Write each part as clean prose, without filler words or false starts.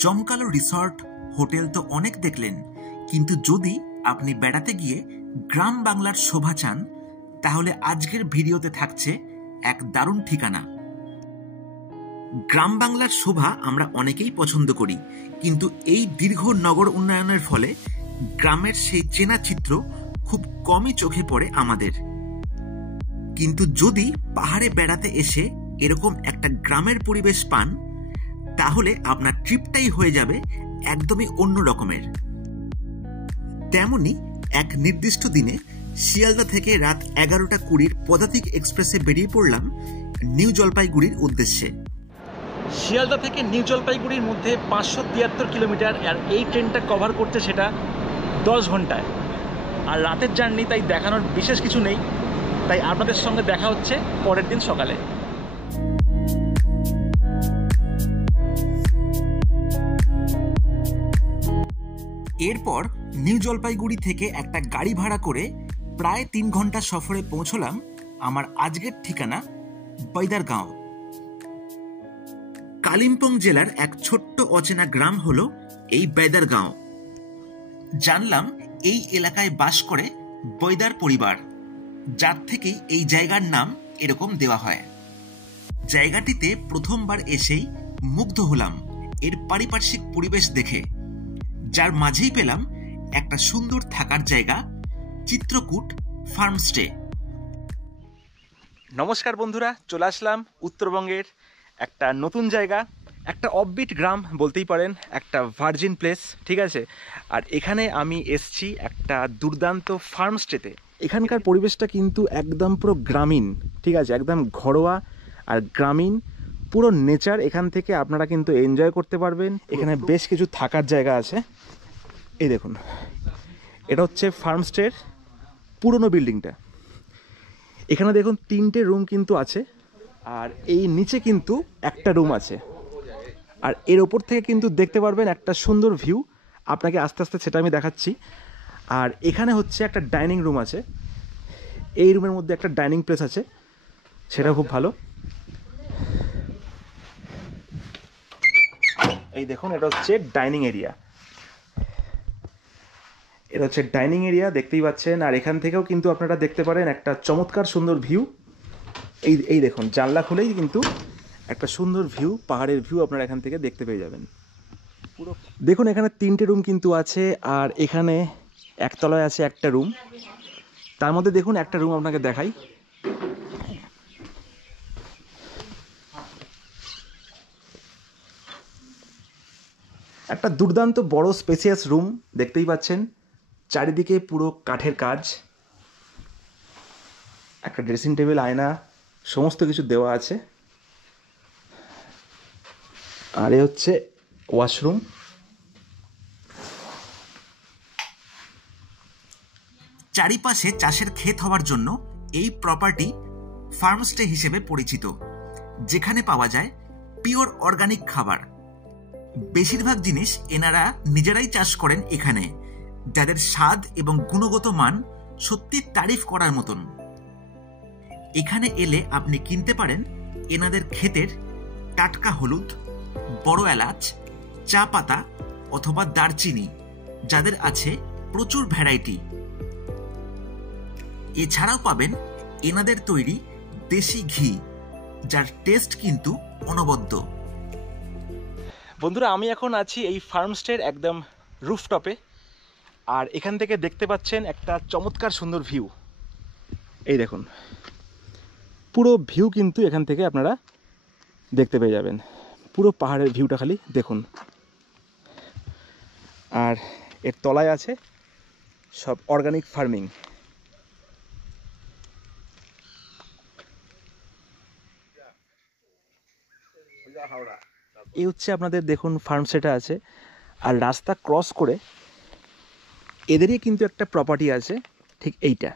জমকালো resort hotel তো অনেক দেখলেন, কিন্তু যদি আপনি বেড়াতে গিয়ে গ্রাম বাংলার শোভা চান তাহলে আজকের ভিডিওতে থাকছে এক দারুণ ঠিকানা। গ্রাম বাংলার শোভা আমরা অনেকেই পছন্দ করি, কিন্তু এই দীর্ঘ নগর উন্নয়নের ফলে গ্রামের সেই চেনা চিত্র খুব কমই চোখে পড়ে আমাদের। কিন্তু যদি পাহাড়ে বেড়াতে এসে এরকম একটা গ্রামের পরিবেশ পান তাহলে আপনার ট্রিপটাই হয়ে যাবে একদমই অন্য রকমের। তেমনি এক নির্দিষ্ট দিনে শিয়ালদা থেকে রাত 11:20 পদাতিক এক্সপ্রেসে বেরিয়ে পড়লাম নিউ জলপাইগুড়ির উদ্দেশ্যে। শিয়ালদা থেকে নিউ জলপাইগুড়ির মধ্যে 573 কিলোমিটার, আর এই ট্রেনটা কভার করছে সেটা 10 ঘন্টায়। আর রাতের জার্নি, তাই দেখানোর বিশেষ কিছু নেই, তাই আপনাদের সঙ্গে দেখা হচ্ছে পরের দিন সকালে। এরপর নিউ জলপাইগুড়ি থেকে একটা গাড়ি ভাড়া করে প্রায় 3 ঘন্টা সফরে পৌঁছলাম আমার আজকের ঠিকানা বৈদারগাঁও। কালিম্পং জেলার এক ছোট্ট অচেনা গ্রাম হলো এই বৈদারগাঁও। জানলাম এই এলাকায় বাস করে বৈদার পরিবার, যার থেকেই এই জায়গার নাম এরকম দেওয়া হয়। জায়গাটিতে প্রথমবার এসেই মুগ্ধ হলাম এর পারিপার্শ্বিক পরিবেশ দেখে, যার মাঝেই পেলাম একটা সুন্দর থাকার জায়গা, চিত্রকূট ফার্মস্টে। নমস্কার বন্ধুরা, চলে আসলাম উত্তরবঙ্গের একটা নতুন জায়গা, একটা অফবিট গ্রাম বলতেই পারেন, একটা ভার্জিন প্লেস, ঠিক আছে। আর এখানে আমি এসছি একটা দুর্দান্ত ফার্মস্টেতে। এখানকার পরিবেশটা কিন্তু একদম পুরো গ্রামীণ, ঠিক আছে, একদম ঘরোয়া আর গ্রামীণ, পুরো নেচার এখান থেকে আপনারা কিন্তু এনজয় করতে পারবেন। এখানে বেশ কিছু থাকার জায়গা আছে। এই দেখুন, এটা হচ্ছে ফার্মস্টের পুরনো বিল্ডিংটা। এখানে দেখুন 3টে রুম কিন্তু আছে, আর এই নিচে কিন্তু একটা রুম আছে। আর এর ওপর থেকে কিন্তু দেখতে পারবেন একটা সুন্দর ভিউ। আপনাকে আস্তে আস্তে সেটা আমি দেখাচ্ছি। আর এখানে হচ্ছে একটা ডাইনিং রুম আছে, এই রুমের মধ্যে একটা ডাইনিং প্লেস আছে, সেটা খুব ভালো। এই দেখুন, এটা হচ্ছে ডাইনিং এরিয়া, এটা হচ্ছে ডাইনিং এরিয়া, দেখতেই পাচ্ছেন। আর এখান থেকেও কিন্তু আপনারা দেখতে পারেন একটা চমৎকার সুন্দর ভিউ। এই দেখুন, জানলা খুলেই কিন্তু একটা সুন্দর ভিউ, পাহাড়ের ভিউ আপনারা এখান থেকে দেখতে পেয়ে যাবেন পুরো। দেখুন, এখানে 3টে রুম কিন্তু আছে, আর এখানে একতলায় আছে একটা রুম। তার মধ্যে দেখুন একটা রুম আপনাকে দেখাই। একটা দুর্দান্ত বড় স্পেসিয়াস রুম, দেখতেই পাচ্ছেন, চারিদিকে পুরো কাঠের কাজ, একটা ড্রেসিং টেবিল, আয়না, সমস্ত কিছু দেওয়া আছে। আর এ হচ্ছে ওয়াশরুম। চারিপাশে চাষের ক্ষেত হওয়ার জন্য এই প্রপার্টি ফার্মস্টে হিসেবে পরিচিত, যেখানে পাওয়া যায় পিওর অর্গানিক খাবার। বেশিরভাগ জিনিস এনারা নিজেরাই চাষ করেন এখানে, যাদের স্বাদ এবং গুণগত মান সত্যি তারিফ করার মতন। এখানে এলে আপনি কিনতে পারেন এনাদের ক্ষেতের টাটকা হলুদ, বড় এলাচ, চা পাতা অথবা দারচিনি, যাদের আছে প্রচুর ভ্যারাইটি। এছাড়াও পাবেন এনাদের তৈরি দেশি ঘি, যার টেস্ট কিন্তু অনবদ্য। বন্ধুরা, আমি এখন আছি এই ফার্মস্টের একদম রুফটপে, আর এখান থেকে দেখতে পাচ্ছেন একটা চমৎকার সুন্দর ভিউ। এই দেখুন, পুরো ভিউ কিন্তু এখান থেকে আপনারা দেখতে পেয়ে যাবেন, পুরো পাহাড়ের ভিউটা খালি দেখুন। আর এর তলায় আছে সব অর্গানিক ফার্মিং। এই হচ্ছে আপনাদের দেখুন ফার্মস্টেটা আছে, আর রাস্তা ক্রস করে এদেরই কিন্তু একটা প্রপার্টি আছে, ঠিক এইটা।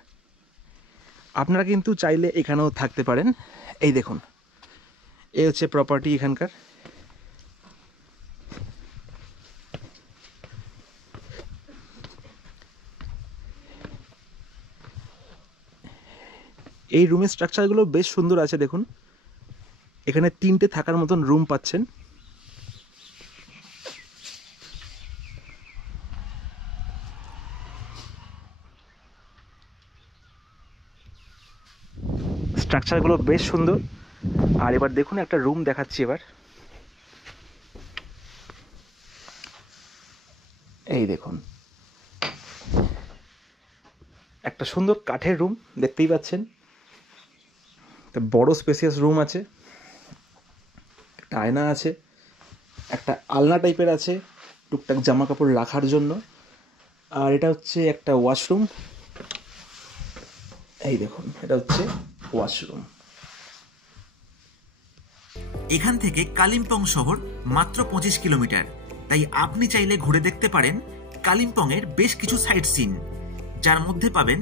আপনারা কিন্তু চাইলে এখানেও থাকতে পারেন। এই দেখুন, এই হচ্ছে প্রপার্টি এখানকার। এই রুমের স্ট্রাকচারগুলো বেশ সুন্দর আছে, দেখুন এখানে 3টে থাকার মতন রুম পাচ্ছেন। স্ট্রাকচারগুলো বেশ সুন্দর। আর এবার দেখুন একটা রুম দেখাচ্ছি এবার। এই দেখুন একটা সুন্দর কাঠের রুম, দেখতেই পাচ্ছেন। বড় স্পেসিয়াস রুম আছে, একটা আয়না আছে, একটা আলনা টাইপের আছে টুকটাক জামা কাপড় রাখার জন্য। আর এটা হচ্ছে একটা ওয়াশরুম। এই দেখুন এটা হচ্ছে ওয়াশরুম। এখান থেকে কালিম্পং শহর মাত্র 25 কিলোমিটার, তাই আপনি চাইলে ঘুরে দেখতে পারেন কালিম্পংয়ের বেশ কিছু সাইট সিন, যার মধ্যে পাবেন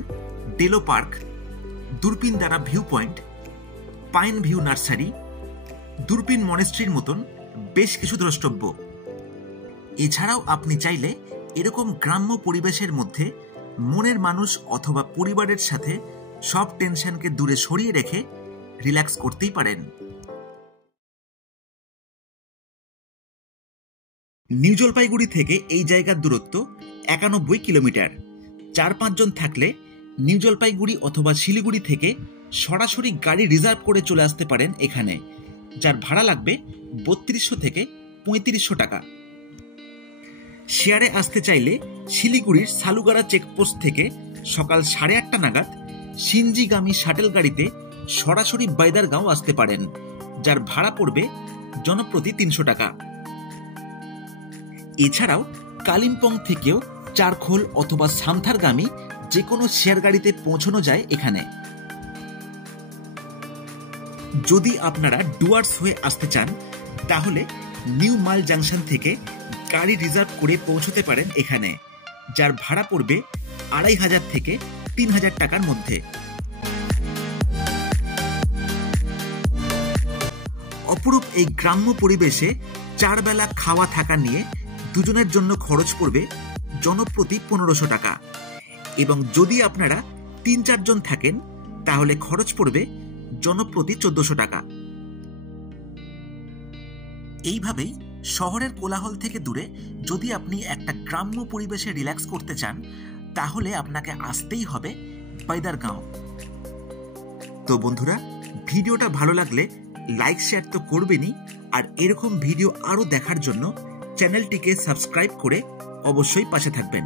Delo park, Durpin Dara view point, pine view nursery, Durpin মনেস্ট্রির মতন বেশ কিছু দ্রষ্টব্য। এছাড়াও আপনি চাইলে এরকম গ্রাম্য পরিবেশের মধ্যে মনের মানুষ অথবা পরিবারের সাথে সব টেনশনকে দূরে সরিয়ে রেখে রিল্যাক্স করতেই পারেন। নিউ জলপাইগুড়ি থেকে এই জায়গার দূরত্ব 91 কিলোমিটার। 4-5 জন থাকলে নিউ জলপাইগুড়ি অথবা শিলিগুড়ি থেকে সরাসরি গাড়ি রিজার্ভ করে চলে আসতে পারেন এখানে, যার ভাড়া লাগবে 3200 থেকে 3500 টাকা। শেয়ারে আসতে চাইলে শিলিগুড়ির সালুগাড়া চেকপোস্ট থেকে সকাল 8:30 নাগাদ সিনজিগামী শাটেল গাড়িতে সরাসরি বাইদারগাঁও আসতে পারেন, যার ভাড়া পড়বে জনপ্রতি 300 টাকা। এছাড়াও কালিম্পং থেকেও চারখোল অথবা সামথারগামী যে কোনো শেয়ার গাড়িতে পৌঁছানো যায় এখানে। যদি আপনারা ডুয়ার্স হয়ে আসতে চান তাহলে নিউ মাল জাংশন থেকে গাড়ি রিজার্ভ করে পৌঁছতে পারেন এখানে, যার ভাড়া পড়বে 2500 থেকে 3000 টাকার মধ্যে। অপরূপ এই গ্রাম্য পরিবেশে 4 বেলা খাওয়া থাকা নিয়ে দুজনের জন্য খরচ পড়বে জনপ্রতি 1500 টাকা, এবং যদি আপনারা 3-4 জন থাকেন তাহলে খরচ পড়বে জনপ্রতি 1400 টাকা। এইভাবেই শহরের কোলাহল থেকে দূরে যদি আপনি একটা গ্রাম্য পরিবেশে রিল্যাক্স করতে চান তাহলে আপনাকে আসতেই হবে বাইদারগাঁও। তো বন্ধুরা, ভিডিওটা ভালো লাগলে লাইক শেয়ার তো করবেনই, আর এরকম ভিডিও আরও দেখার জন্য চ্যানেলটিকে সাবস্ক্রাইব করে অবশ্যই পাশে থাকবেন।